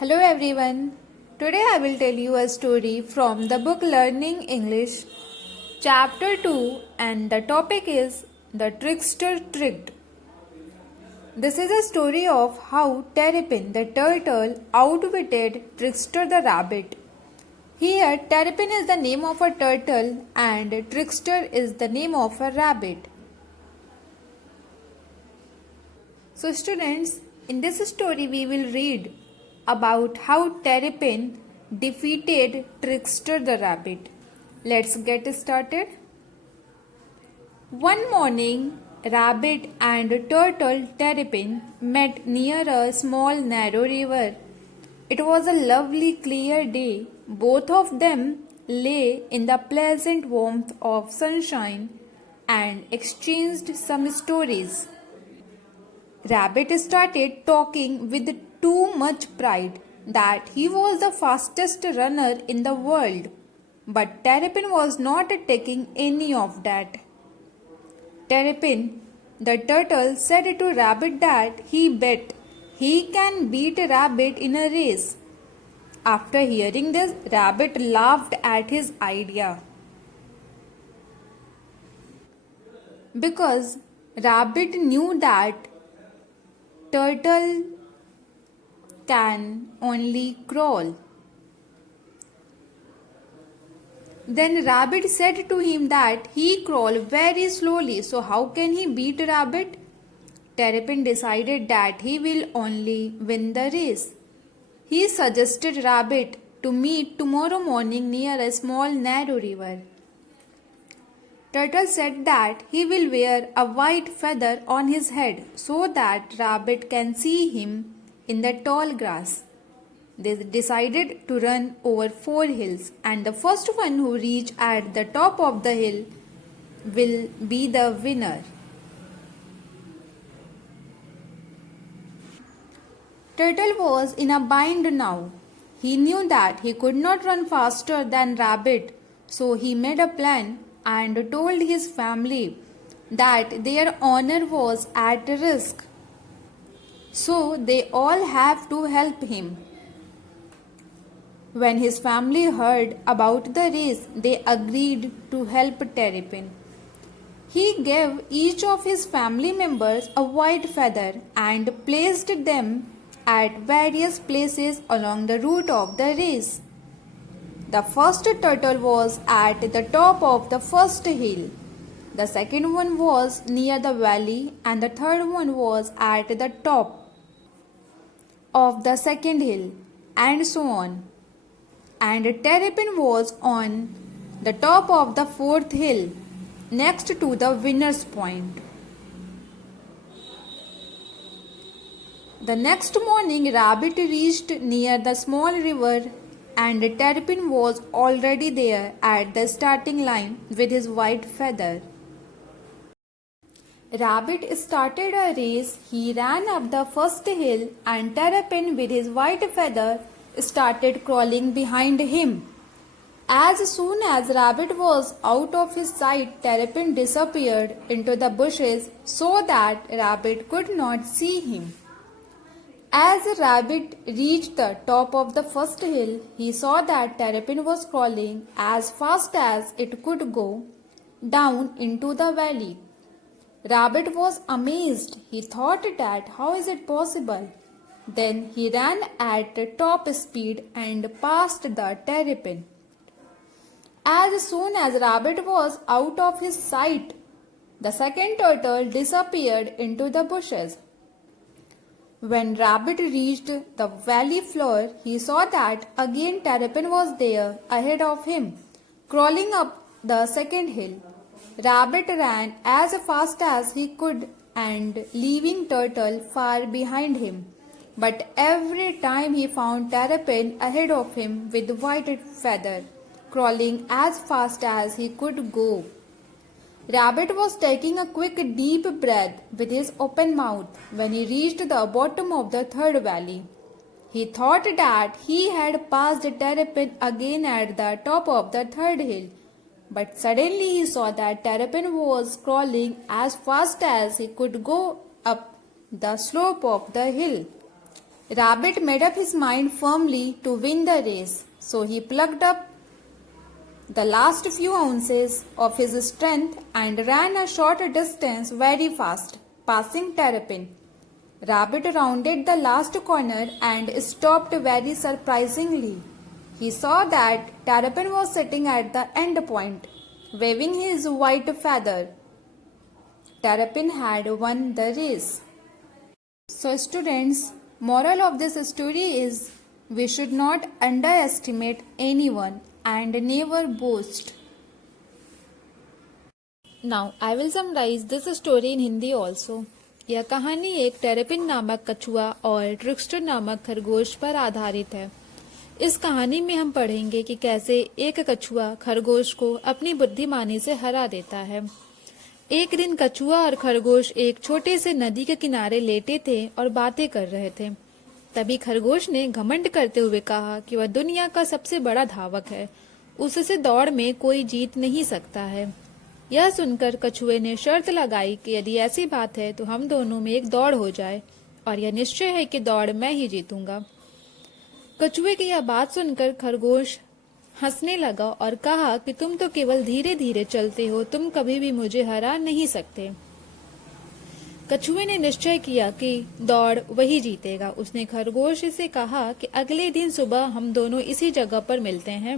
Hello everyone. Today I will tell you a story from the book Learning English, Chapter 2, and the topic is The Trickster Tricked. This is a story of how Terrapin the turtle outwitted Trickster the rabbit. Here, Terrapin is the name of a turtle and Trickster is the name of a rabbit. So students, in this story we will read about how Terrapin defeated Trickster the rabbit. Let's get started. One morning, Rabbit and Turtle Terrapin met near a small narrow river. It was a lovely clear day. Both of them lay in the pleasant warmth of sunshine and exchanged some stories. Rabbit started talking with too much pride that he was the fastest runner in the world. But Terrapin was not taking any of that. Terrapin, the turtle, said to Rabbit that he bet he can beat Rabbit in a race. After hearing this, Rabbit laughed at his idea. Because Rabbit knew that turtle can only crawl. Then Rabbit said to him that he crawled very slowly, so how can he beat Rabbit? Terrapin decided that he will only win the race. He suggested Rabbit to meet tomorrow morning near a small narrow river. Turtle said that he will wear a white feather on his head so that Rabbit can see him in the tall grass. They decided to run over 4 hills, and the first one who reached at the top of the hill will be the winner. Turtle was in a bind now. He knew that he could not run faster than Rabbit, so he made a plan and told his family that their honor was at risk. So they all have to help him. When his family heard about the race, they agreed to help Terrapin. He gave each of his family members a white feather and placed them at various places along the route of the race. The first turtle was at the top of the first hill. The second one was near the valley, and the third one was at the top of the second hill, and so on. And Terrapin was on the top of the fourth hill, next to the winner's point. The next morning, Rabbit reached near the small river, and Terrapin was already there at the starting line with his white feather. Rabbit started a race. He ran up the first hill, and Terrapin with his white feather started crawling behind him. As soon as Rabbit was out of his sight, Terrapin disappeared into the bushes so that Rabbit could not see him. As Rabbit reached the top of the first hill, he saw that Terrapin was crawling as fast as it could go down into the valley. Rabbit was amazed. He thought that how is it possible? Then he ran at top speed and passed the Terrapin. As soon as Rabbit was out of his sight, the second turtle disappeared into the bushes. When Rabbit reached the valley floor, he saw that again Terrapin was there ahead of him, crawling up the second hill. Rabbit ran as fast as he could and leaving Turtle far behind him. But every time he found Terrapin ahead of him with white feather, crawling as fast as he could go. Rabbit was taking a quick deep breath with his open mouth when he reached the bottom of the third valley. He thought that he had passed Terrapin again at the top of the third hill, but suddenly he saw that Terrapin was crawling as fast as he could go up the slope of the hill. Rabbit made up his mind firmly to win the race, so he plucked up the last few ounces of his strength and ran a short distance very fast, passing Terrapin. Rabbit rounded the last corner and stopped very surprisingly. He saw that Terrapin was sitting at the end point, waving his white feather. Terrapin had won the race. So students, moral of this story is we should not underestimate anyone and never boast. Now I will summarize this story in Hindi also. यह कहानी एक टेरेपिन नामक कछुआ और trickster नामक खरगोश पर आधारित है। इस कहानी में हम पढ़ेंगे कि कैसे एक कछुआ खरगोश को अपनी बुद्धिमानी से हरा देता है। एक दिन कछुआ और खरगोश एक छोटे से नदी के किनारे लेटे थे और बातें कर रहे थे। तभी खरगोश ने घमंड करते हुए कहा कि वह दुनिया का सबसे बड़ा धावक है, उससे दौड़ में कोई जीत नहीं सकता है। यह सुनकर कछुए ने शर्त लगाई कि यदि ऐसी बात है तो हम दोनों में एक दौड़ हो जाए और यह निश्चय है कि दौड़ मैं ही जीतूंगा। कछुए की यह बात सुनकर खरगोश हंसने लगा और कहा कि तुम तो केवल धीरे धीरे चलते हो, तुम कभी भी मुझे हरा नहीं सकते। कछुए ने निश्चय किया कि दौड़ वही जीतेगा। उसने खरगोश से कहा कि अगले दिन सुबह हम दोनों इसी जगह पर मिलते हैं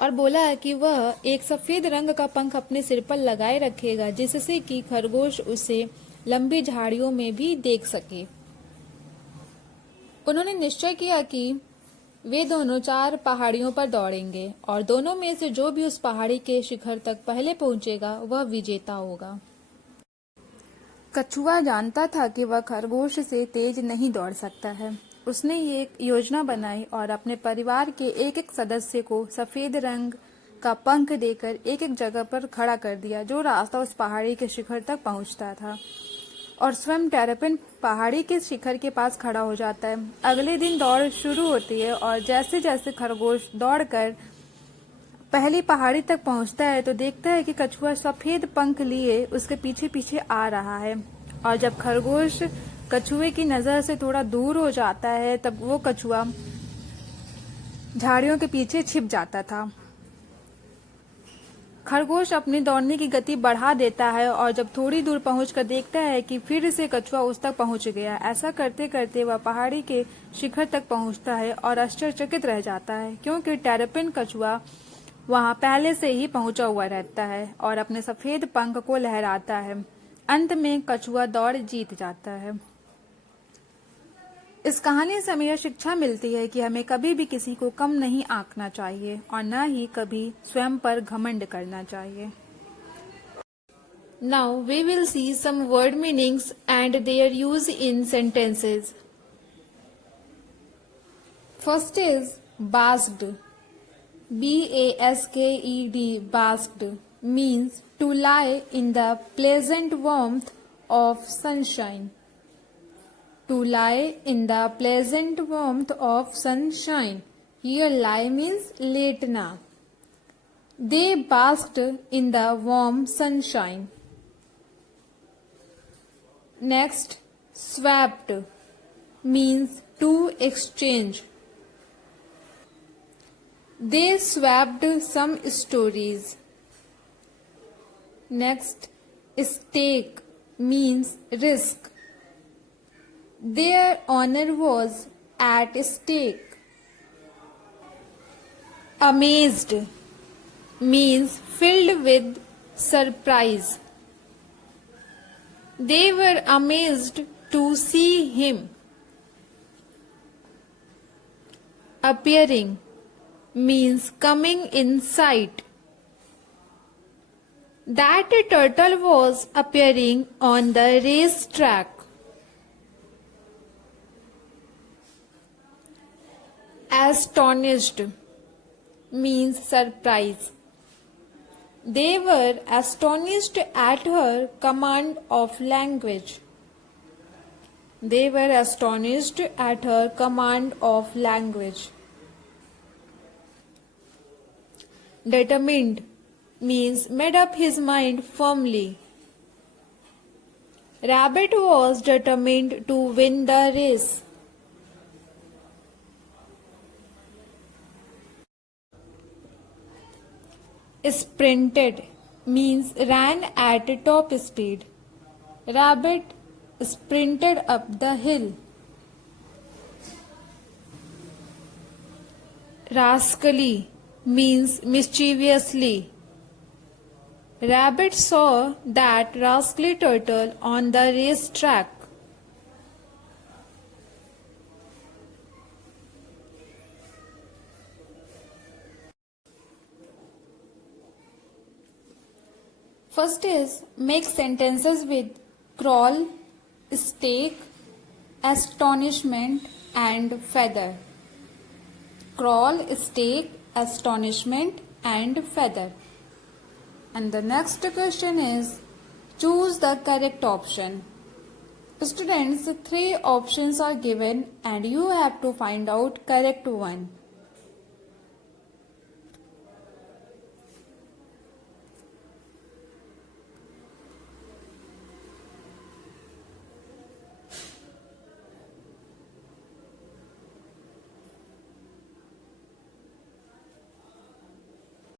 और बोला कि वह एक सफेद रंग का पंख अपने सिर पर लगाए रखेगा, जिससे कि खरगोश उसे लंबी झाड़ियों में भी देख सके। उन्होंने निश्चय किया कि वे दोनों 4 पहाड़ियों पर दौड़ेंगे और दोनों में से जो भी उस पहाड़ी के शिखर तक पहले पहुंचेगा वह विजेता होगा। कछुआ जानता था कि वह खरगोश से तेज नहीं दौड़ सकता है। उसने ये एक योजना बनाई और अपने परिवार के एक एक सदस्य को सफेद रंग का पंख देकर एक एक जगह पर खड़ा कर दिया, जो रास्ता उस पहाड़ी के शिखर तक पहुंचता था, और स्वयं टेरेपिन पहाड़ी के शिखर के पास खड़ा हो जाता है। अगले दिन दौड़ शुरू होती है और जैसे जैसे खरगोश दौड़कर पहली पहाड़ी तक पहुंचता है तो देखता है कि कछुआ सफेद पंख लिए उसके पीछे पीछे आ रहा है, और जब खरगोश कछुए की नजर से थोड़ा दूर हो जाता है तब वो कछुआ झाड़ियों के पीछे छिप जाता था। खरगोश अपनी दौड़ने की गति बढ़ा देता है और जब थोड़ी दूर पहुंचकर देखता है कि फिर से कछुआ उस तक पहुंच गया। ऐसा करते करते वह पहाड़ी के शिखर तक पहुंचता है और आश्चर्यचकित रह जाता है, क्योंकि टेरेपिन कछुआ वहां पहले से ही पहुंचा हुआ रहता है और अपने सफेद पंख को लहराता है। अंत में कछुआ दौड़ जीत जाता है। इस कहानी से हमें यह शिक्षा मिलती है कि हमें कभी भी किसी को कम नहीं आंकना चाहिए और न ही कभी स्वयं पर घमंड करना चाहिए। Now we will see some word meanings and their use in sentences. First is basked. B-A-S-K-E-D, basked means to lie in the pleasant warmth of sunshine. To lie in the pleasant warmth of sunshine. Here lie means letna. They basked in the warm sunshine. Next, swapped means to exchange. They swapped some stories. Next, stake means risk. Their honor was at stake. Amazed means filled with surprise. They were amazed to see him. Appearing means coming in sight. That turtle was appearing on the racetrack. Astonished means surprise. They were astonished at her command of language. They were astonished at her command of language. Determined means made up his mind firmly. Rabbit was determined to win the race. Sprinted means ran at top speed. Rabbit sprinted up the hill. Rascally means mischievously. Rabbit saw that rascally turtle on the racetrack. First is make sentences with crawl, stake, astonishment and feather. Crawl, stake, astonishment and feather. And the next question is choose the correct option. Students, 3 options are given and you have to find out correct one.